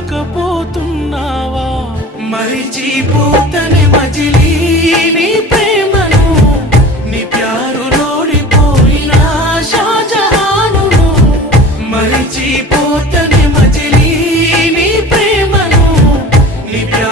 మరవకపోతున్నావా మరిచిపోతనే మజిలీ నీ ప్రేమను నీ ప్యారు లోడిపోయిన షాజహాను మరిచిపోతనే మజిలీ నీ ప్రేమను నీ ప్యారు